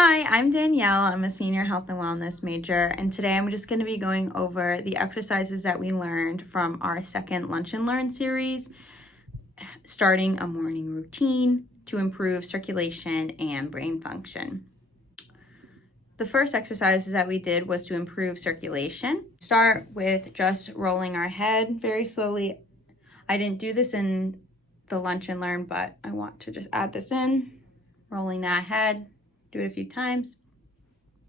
Hi, I'm Danielle. I'm a senior health and wellness major, and today I'm just going to be going over the exercises that we learned from our second Lunch and Learn series, starting a morning routine to improve circulation and brain function. The first exercises that we did was to improve circulation. Start with just rolling our head very slowly. I didn't do this in the Lunch and Learn, but I want to just add this in. Rolling that head, do it a few times.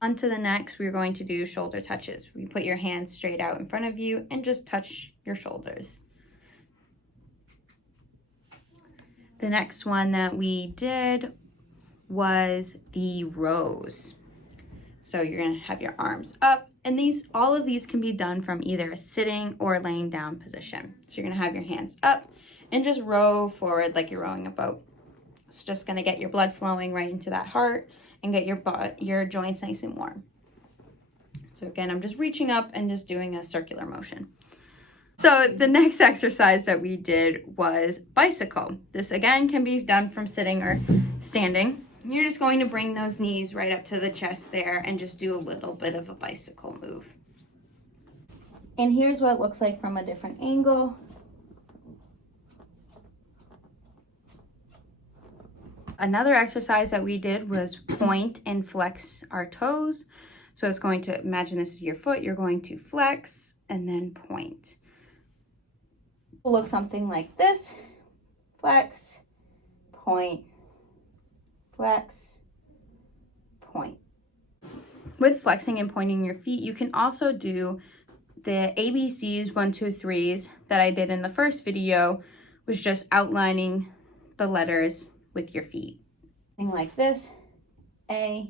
On to the next, we're going to do shoulder touches. You put your hands straight out in front of you and just touch your shoulders. The next one that we did was the rows. So you're going to have your arms up, and all of these can be done from either a sitting or laying down position. So you're going to have your hands up and just row forward like you're rowing a boat. It's just going to get your blood flowing right into that heart and get your joints nice and warm. So again, I'm just reaching up and just doing a circular motion. So the next exercise that we did was bicycle. This again can be done from sitting or standing. You're just going to bring those knees right up to the chest there and just do a little bit of a bicycle move. And here's what it looks like from a different angle. Another exercise that we did was point and flex our toes. So it's going to, imagine this is your foot, you're going to flex and then point. It will look something like this. Flex, point, flex, point. With flexing and pointing your feet, you can also do the ABCs 1, 2, 3s that I did in the first video, was just outlining the letters with your feet. Thing like this, A,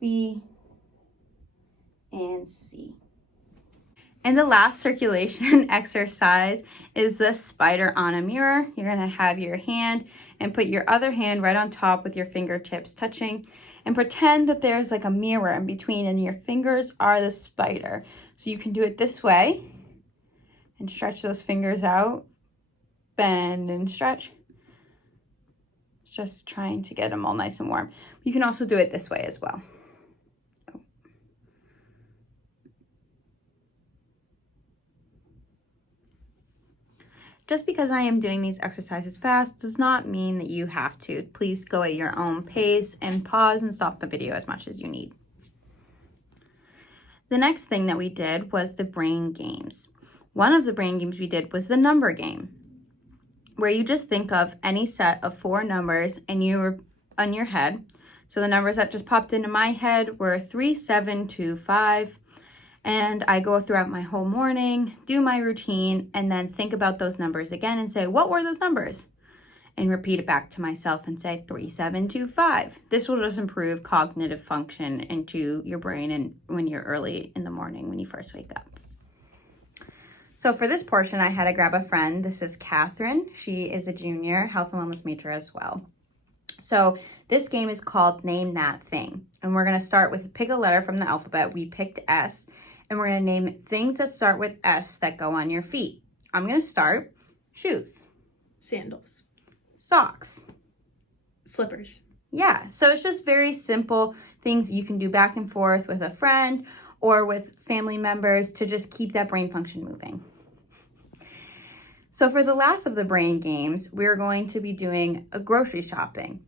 B, and C. And the last circulation exercise is the spider on a mirror. You're gonna have your hand and put your other hand right on top with your fingertips touching and pretend that there's like a mirror in between and your fingers are the spider. So you can do it this way and stretch those fingers out, bend and stretch. Just trying to get them all nice and warm. You can also do it this way as well. Just because I am doing these exercises fast does not mean that you have to. Please go at your own pace and pause and stop the video as much as you need. The next thing that we did was the brain games. One of the brain games we did was the number game, where you just think of any set of 4 numbers and you're on your head. So the numbers that just popped into my head were 3, 7, 2, 5. And I go throughout my whole morning, do my routine, and then think about those numbers again and say, what were those numbers? And repeat it back to myself and say 3, 7, 2, 5. This will just improve cognitive function into your brain and when you're early in the morning when you first wake up. So for this portion, I had to grab a friend. This is Catherine. She is a junior health and wellness major as well. So this game is called Name That Thing. And we're going to start with pick a letter from the alphabet. We picked S. And we're going to name things that start with S that go on your feet. I'm going to start. Shoes. Sandals. Socks. Slippers. Yeah, so it's just very simple things you can do back and forth with a friend or with family members to just keep that brain function moving. So for the last of the brain games, we're going to be doing a grocery shopping.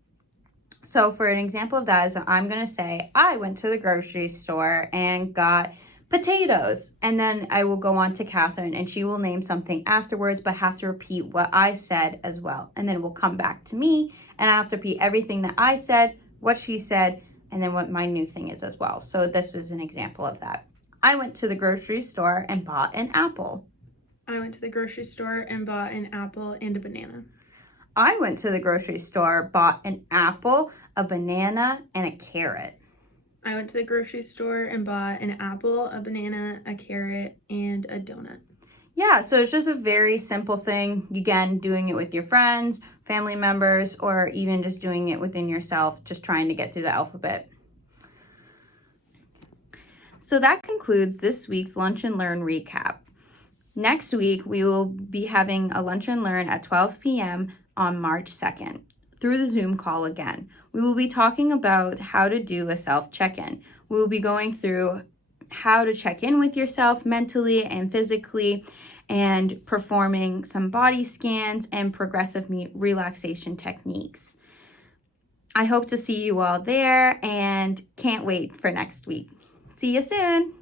So for an example of that is I'm going to say, I went to the grocery store and got potatoes. And then I will go on to Catherine and she will name something afterwards, but have to repeat what I said as well. And then it will come back to me and I have to repeat everything that I said, what she said, and then what my new thing is as well. So this is an example of that. I went to the grocery store and bought an apple. I went to the grocery store and bought an apple and a banana. I went to the grocery store, bought an apple, a banana, and a carrot. I went to the grocery store and bought an apple, a banana, a carrot, and a donut. Yeah, so it's just a very simple thing. Again, doing it with your friends, family members, or even just doing it within yourself, just trying to get through the alphabet. So that concludes this week's Lunch and Learn recap. Next week, we will be having a Lunch and Learn at 12 p.m. on March 2nd through the Zoom call again. we will be talking about how to do a self check-in. We will be going through how to check in with yourself mentally and physically, and performing some body scans and progressive relaxation techniques. I hope to see you all there and can't wait for next week. See you soon.